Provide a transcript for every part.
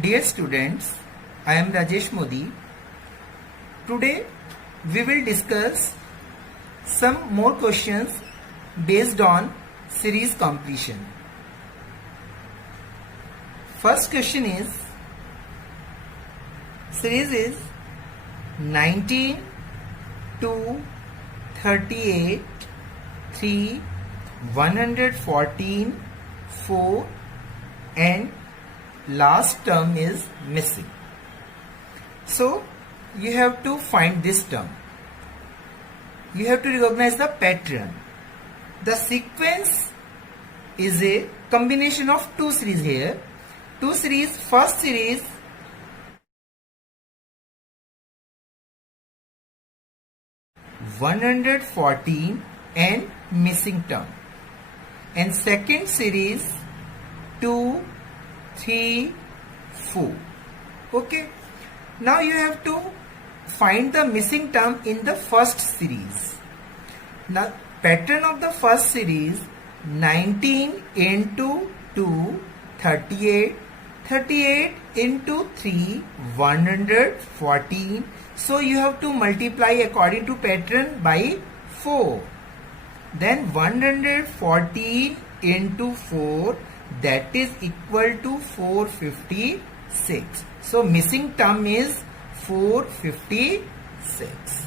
Dear students, I am Rajesh Modi. Today we will discuss some more questions based on series completion. First question is, series is 19, 2, 38, 3, 114, 4 and last term is missing. So you have to find this term. You have to recognize the pattern. The sequence is a combination of two series here. Two series, first series (114) and missing term, and second series 2, 3, 4. Okay. Now you have to find the missing term in the first series. Now pattern of the first series 19 into 2, 38, 38 into 3, 114. So you have to multiply according to pattern by 4. Then 114 into 4, that is equal to 456. So missing term is 456.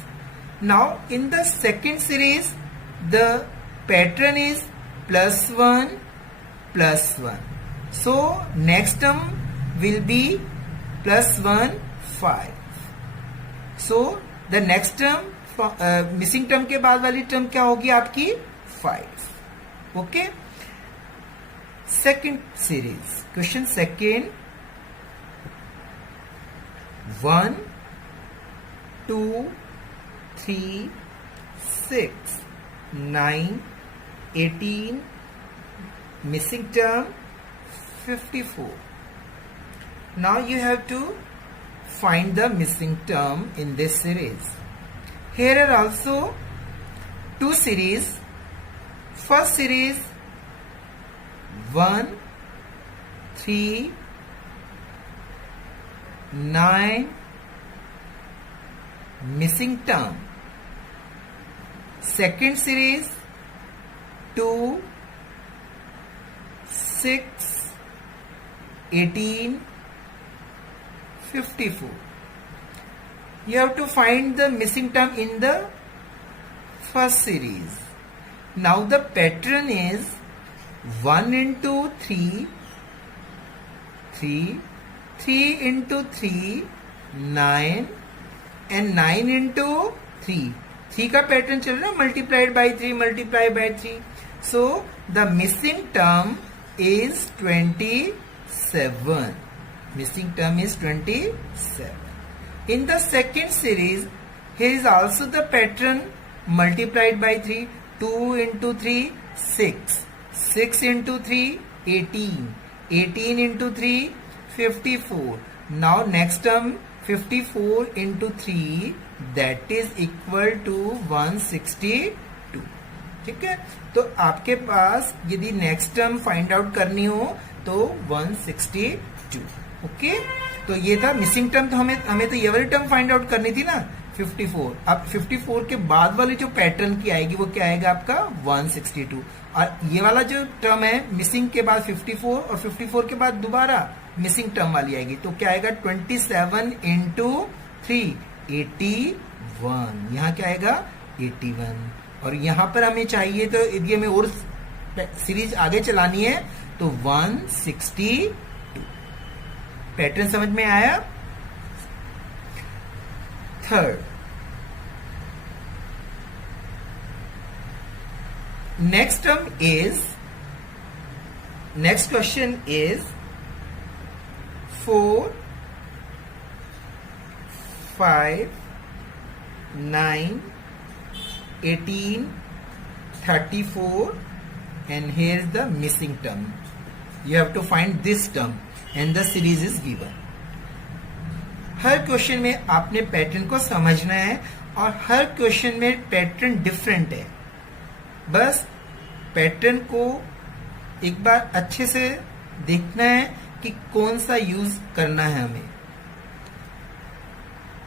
Now in the second series, the pattern is +1, +1. So next term will be +1, 5. So the next term, missing term के बाद वाली term क्या होगी आपकी 5. Okay. Second series, question second 1, 2, 3, 6, 9, 18, missing term 54. Now you have to find the missing term in this series. Here are also two series. First series 1, 3, 9, missing term. Second series 2, 6, 18, 54. You have to find the missing term in the first series. Now the pattern is 1 into 3, 3, 3 into 3, 9 and 9 into 3. 3 का pattern चल रहा है, multiplied by 3, multiplied by 3. So the missing term is 27. Missing term is 27. In the second series, here is also the pattern multiplied by 3. 2 into 3, 6. 6 into 3, 18. 18 into 3, 54. Now next term 54 into 3, that is equal to 162. ठीक है. तो आपके पास यदि next term find out करनी हो तो 162. Okay. तो ये था मिसिंग टर्म. तो हमें तो ये वाली टर्म फाइंड आउट करनी थी ना 54. अब 54 के बाद वाली जो पैटर्न की आएगी वो क्या आएगा आपका 162. और ये वाला जो टर्म है मिसिंग के बाद 54 और 54 के बाद दोबारा मिसिंग टर्म वाली आएगी तो क्या आएगा 27 into 3, 81. यहाँ क्या आएगा 81. और यहाँ पर हमें चाहिए तो यदि हमें और सीरीज आगे चलानी है तो 162. पैटर्न समझ में आया. Third, next question is 4, 5, 9, 18, 34 and here is the missing term. You have to find this term and the series is given. Her question में आपने पैटर्न को समझना है और हर क्वेश्चन में पैटर्न डिफरेंट है. बस पैटर्न को एक बार अच्छे से देखना है कि कौन सा यूज करना है हमें.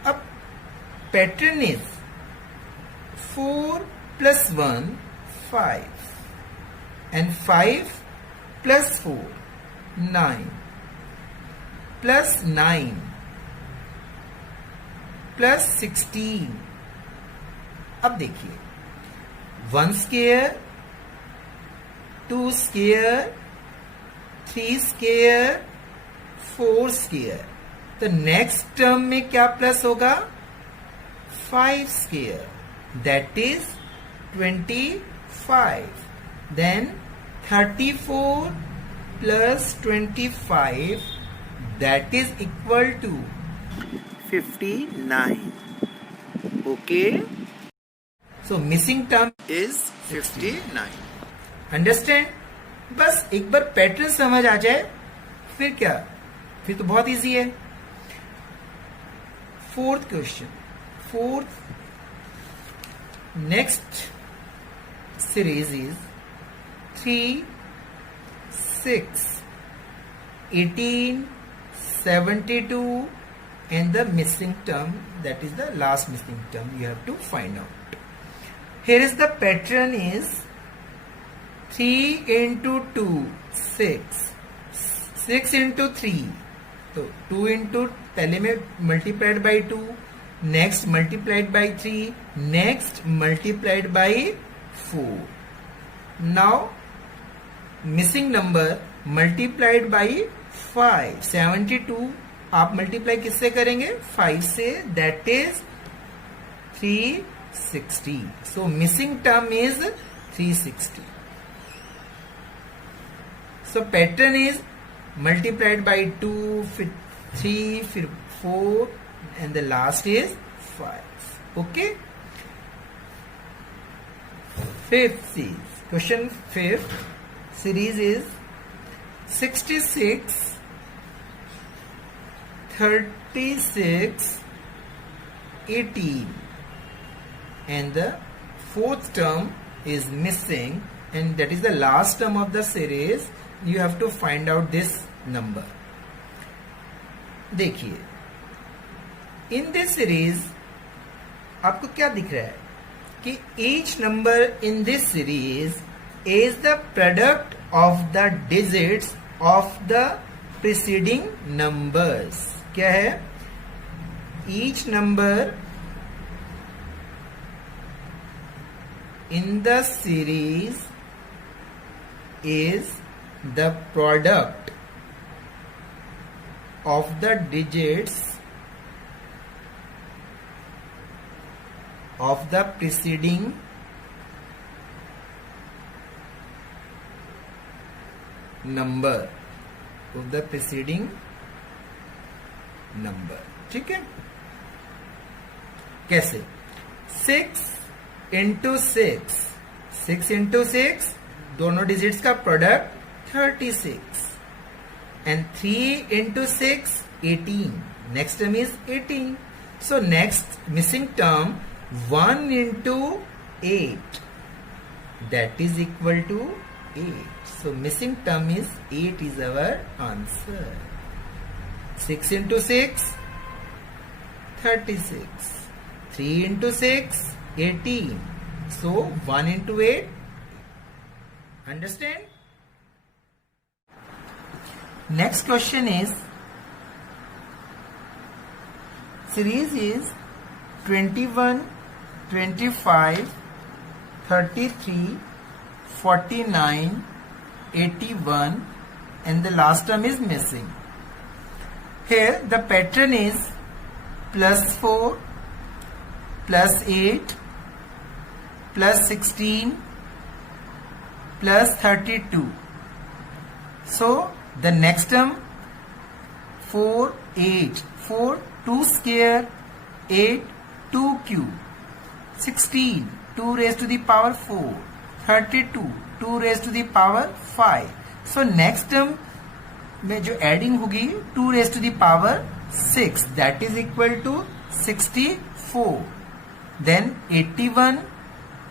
अब pattern is 4 plus 1 5 and 5 plus 4 9 plus 9 plus 16. अब देखिए 1 square 2 square 3 square 4 square. तो नेक्स्ट टर्म में क्या प्लस होगा 5 square, that is 25. Then 34 plus 25, that is equal to 59. Okay, so missing term is 59. Understand? बस एक बार पैटर्न समझ आ जाए फिर क्या, फिर तो बहुत इजी है. Fourth question, next series is 3, 6, 18, 72 and the missing term, that is the last missing term you have to find out. Here is the pattern is 3 into 2 6, 6 into 3, तो 2 into पहले में multiplied by 2, next multiplied by 3, next multiplied by 4. Now missing number multiplied by 5, 72 आप multiply किससे करेंगे 5 से, that is 360. So missing term is 360. So pattern is multiplied by 2, फिर 3, फिर 4 and the last is 5. Okay. Fifth is question. Fifth series is 66, 36, 18 and the fourth term is missing and that is the last term of the series. You have to find out this number. देखिए in this series आपको क्या दिख रहा है कि each number in this series is the product of the digits of the preceding numbers. क्या है, each number in the series is the product of the digits of the preceding number, of the preceding number. ठीक है, कैसे 6 into 6, 6 into 6 दोनों digits का product 36 and 3 into 6 18. Next term is 18. So next missing term 1 into 8, that is equal to 8. So missing term is 8 is our answer. 6 into 6 36, 3 into 6 18. So 1 into 8. Understand? Next question is series is 21, 25, 33, 49, 81 and the last term is missing. Here the pattern is plus 4, plus 8, plus 16, plus 32. So the next term 4, 8, 4, 2 square, 8, 2 cube, 16, 2 raised to the power 4, 32, 2 raised to the power 5. So next term में जो adding होगी 2 raised to the power 6, that is equal to 64. Then 81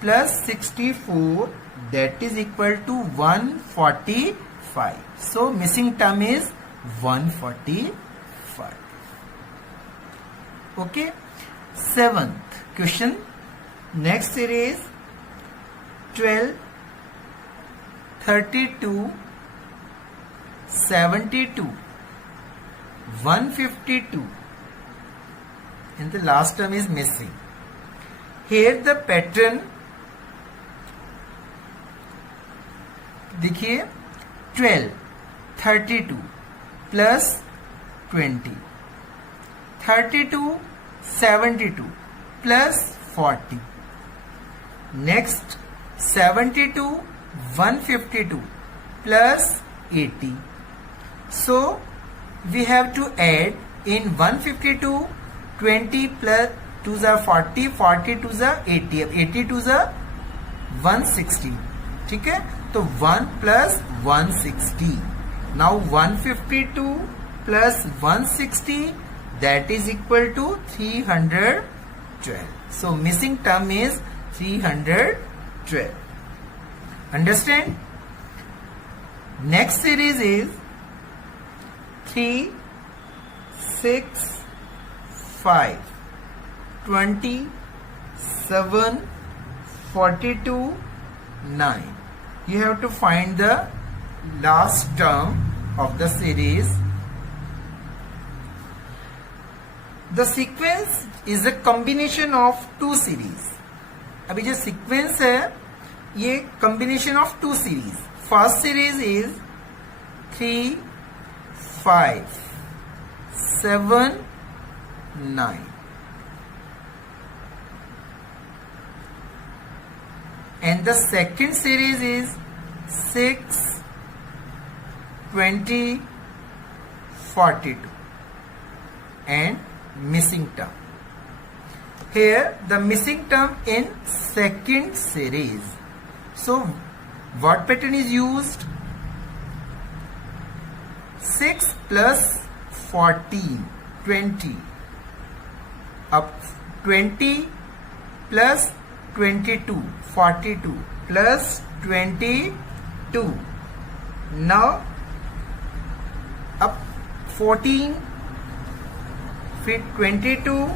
plus 64, that is equal to 145. So missing term is 145. Okay. 7th question. Next series 12, 32, 72, 152, and the last term is missing. Here the pattern देखिए 12, 32 plus 20, 32, 72 plus 40. Next 72, 152 plus 80. So we have to add in 152 20 plus 2 is 40, 40 to the 80, 80 to the 160. ठीक है, तो 1 plus 160. Now 152 plus 160, that is equal to 312. So missing term is 312. Understand? Next series is 3, 6, 5, 20, 7, 42, 9. You have to find the last term of the series. The sequence is a combination of two series. अभी जो sequence है ये combination of two series. First series is 3, 5, 7, 9. And the second series is 6, 20, 42 and missing term. Here the missing term in second series. So what pattern is used? 6 plus 14, 20. Up 20 plus 22, 42 plus 22. Now up 14, fit 22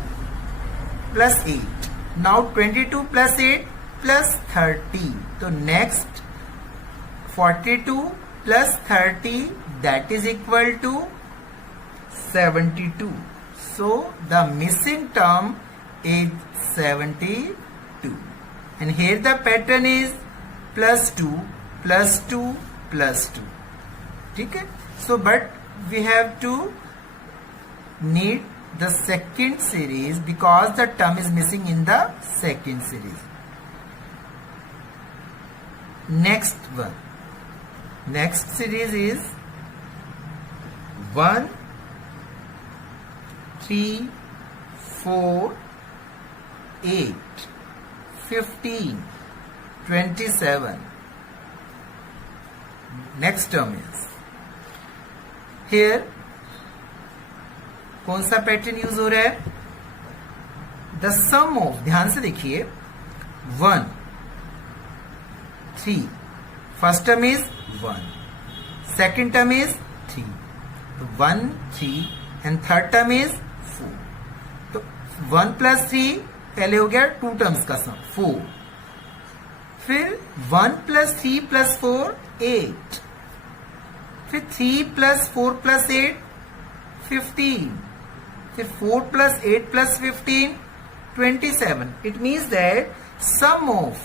plus 8. Now 22 plus 8 plus 30. So next 42 plus 30, that is equal to 72. So the missing term is 72. And here the pattern is plus 2, plus 2, plus 2. Okay? So but we have to need the second series because the term is missing in the second series. Next one. Next series is 1, 3, 4, 8, 15, 27. Next term is here कौन सा pattern use हो रहा है? The some of, ध्यान से देखिए, 1, 3. First term is 1, second term is 3, तो 1, 3 and third term is 4. तो 1 plus 3 पहले हो गया 2 टर्म्स का सम 4. फिर 1 plus 3 plus 4 8. फिर 3 plus 4 plus 8 15. फिर 4 plus 8 plus 15 27. It means that sum of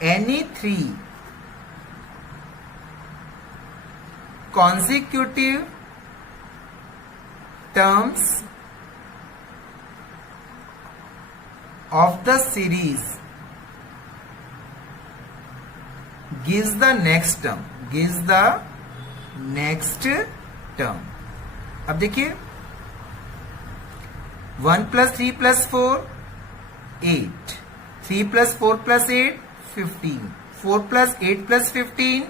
any three consecutive terms of the series gives the next term. Gives the next term. अब देखिए 1 plus 3 plus 4 8. 3 plus 4 plus 8 15. 4 plus 8 plus 15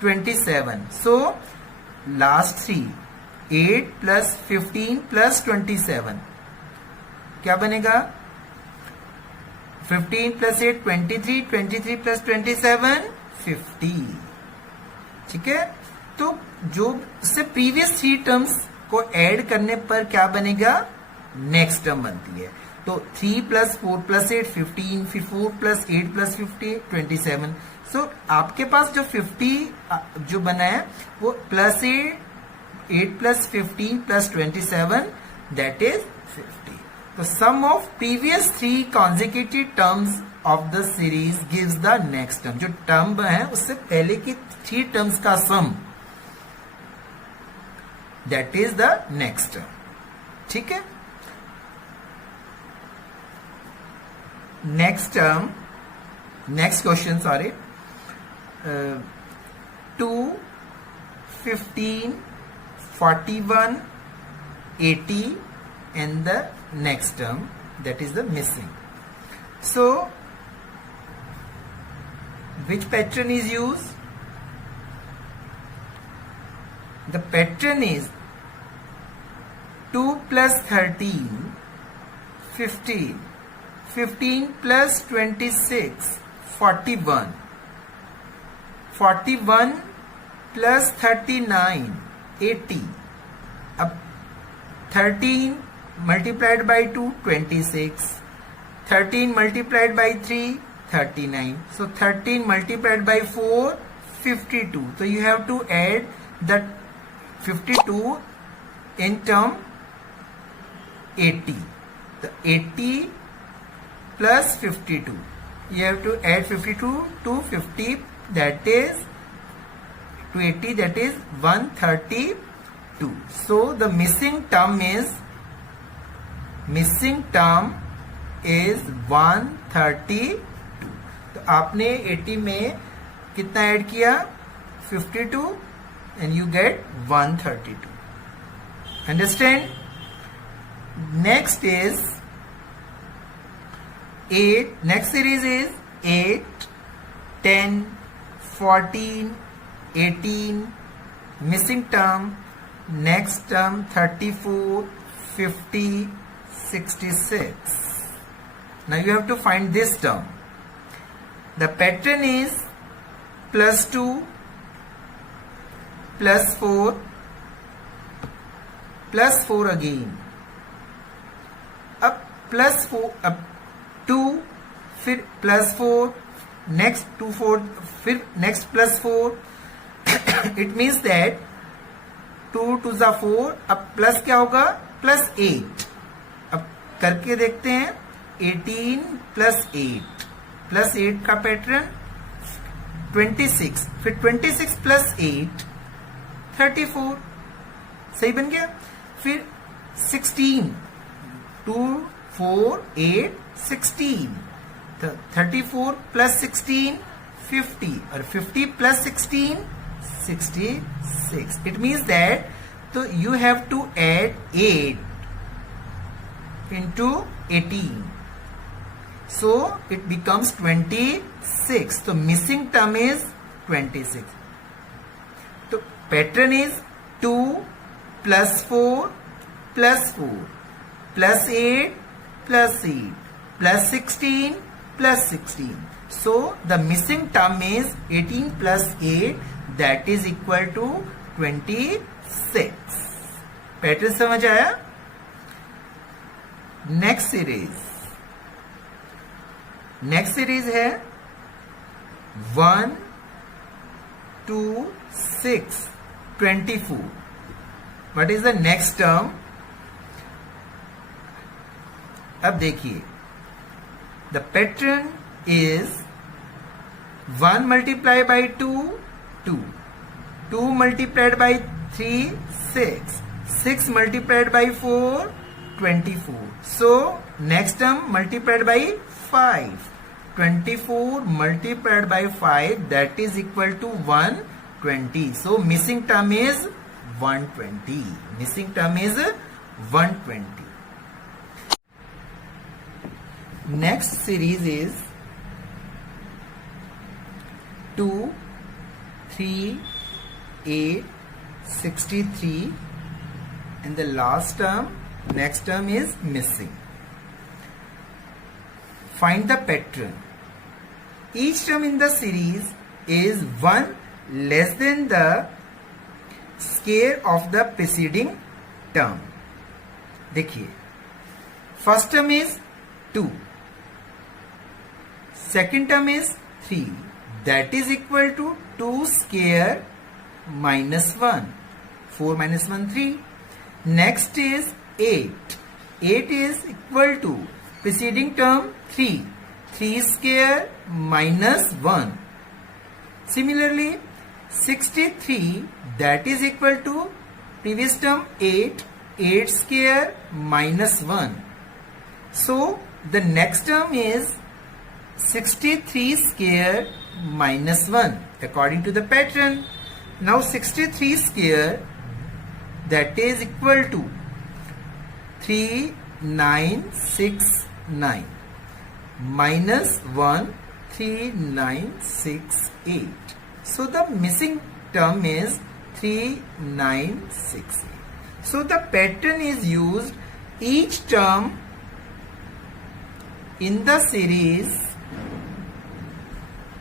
27. So last 3 8 plus 15 plus 27 क्या बनेगा? 15 plus 8 23. 23 plus 27 50. ठीक है? तो जो से previous 3 terms को ऐड करने पर क्या बनेगा, नेक्स्ट टर्म बनती है। तो 3 + 4 + 8 15, फिर 4 + 8 + 50 27। सो आपके पास जो 50 जो बना है वो +8 + 15 + 27 दैट इज 50। तो sum of previous 3 consecutive terms of the series gives the next term. जो टर्म है उससे पहले की 3 टर्म्स का sum that is the next term. ठीक है, next term, next question, sorry, 2 15 41 80 and the next term that is the missing. So which pattern is used? The pattern is 2 + 13 15, 15 + 26 41, 41 + 39 80. अब 13 multiplied by 2 26, 13 multiplied by 3 39. So 13 multiplied by 4 52. So you have to add that 52 in term 80. The 80 plus 52. You have to add 52 to 50, that is to 80, that is 132. So the missing term is 132. तो आपने 80 में कितना add किया, 52, and you get 132. Understand? Next is 8. Next series is 8, 10, 14, 18. Missing term. Next term 34, 50, 66. Now you have to find this term. The pattern is +2 +4 +4 again. अब +4, अब 2, फिर +4, next 2 4, फिर next +4. It means that 2 2 * 4. अब प्लस क्या होगा, +8. अब करके देखते हैं, 18 + 8 +8 का पैटर्न 26, फिर 26 + 8 34. सही बन गया। फिर 16, 2 4 8 16. तो 34 + 16 50, और 50 + 16 66. It means that so you have to add 8 into 18. So it becomes 26. So missing term is 26. So pattern is 2 + 4 + 4 + 8 + 8 + 16 + 16. So the missing term is 18 + 8, that is equal to 26. Pattern समझ आया? नेक्स्ट सीरीज है 1 2 6 24. What is the next term? अब देखिए, the pattern is 1 multiplied by 2 2, 2 multiplied by 3 6, 6 multiplied by 4 24. So next term multiplied by 5, 24 multiplied by 5, that is equal to 120. So missing term is 120. Missing term is 120. Next series is 2 3 8 63, and the last term, next term is missing. Find the pattern. Each term in the series is 1 less than the square of the preceding term. देखिए, first term is 2, second term is 3, that is equal to 2 square minus 1. 4 minus 1, 3. Next is 8. 8 is equal to preceding term 3. 3 square minus 1. Similarly, 63, that is equal to previous term 8. 8 square minus 1. So, the next term is 63 square minus 1 according to the pattern. Now 63 square, that is equal to 3969 minus 1, 3968. So the missing term is 3968. So the pattern is used, each term in the series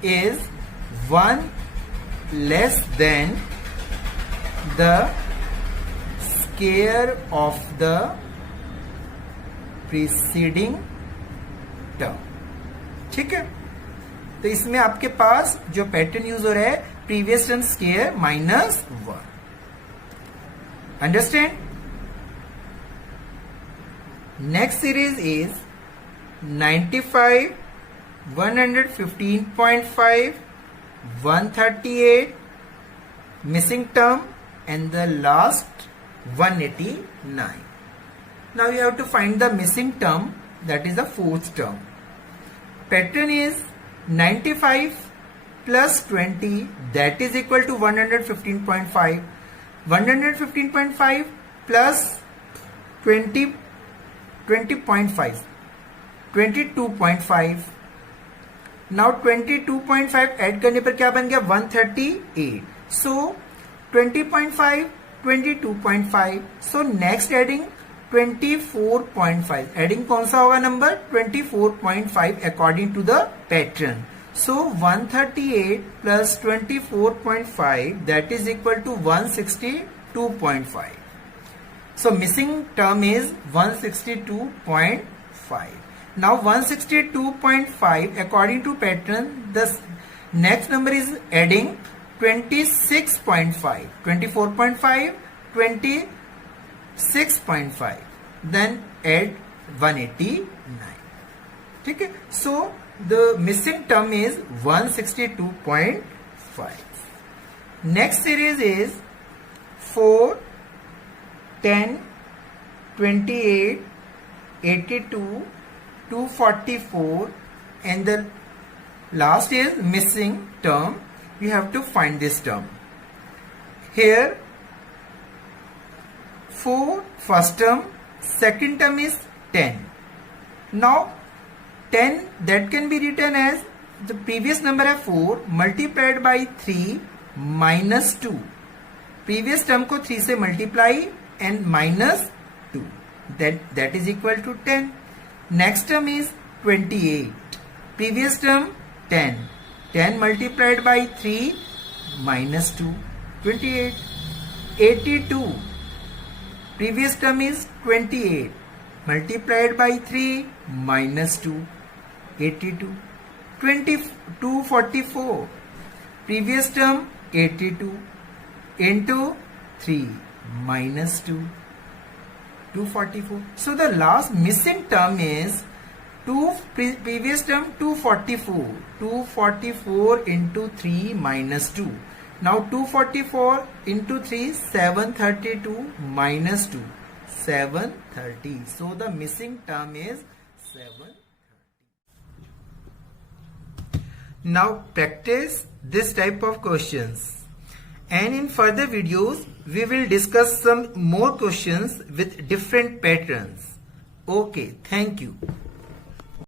is 1 less than the square of the preceding term. ठीक है, तो इसमें आपके पास जो pattern use हो रहा है, previous term square minus 1. Understand? Next series is 95, 115.5, 138, missing term, and the last 189. Now you have to find the missing term, that is the fourth term. Pattern is 95 plus 20, that is equal to 115.5. 115.5 plus 20, 20.5, 22.5. Now 22.5 add करने पर क्या बन गया? 138. So 20.5, 22.5. So next adding 24.5. Adding कौन सा होगा number? 24.5 according to the pattern. So 138 plus 24.5, that is equal to 162.5. So missing term is 162.5. Now 162.5 according to pattern, the next number is adding 26.5, 24.5, 26.5, then add 189. ठीक है, so the missing term is 162.5. Next series is 4, 10, 28, 82, 244, and the last is missing term. You have to find this term. Here 4 first term, second term is 10. Now 10, that can be written as the previous number है 4 multiplied by 3 minus 2. Previous term को 3 से multiply and minus 2. That is equal to 10. Next term is 28. Previous term 10. 10 multiplied by 3 minus 2. 28. 82. Previous term is 28. Multiplied by 3 minus 2. 82. 244. Previous term 82. Into 3 minus 2. 244. So the last missing term is previous term 244. 244 into 3 minus 2. Now 244 into 3, 732 minus 2. 730. So the missing term is 730. Now practice this type of questions. And in further videos, we will discuss some more questions with different patterns. Okay, thank you.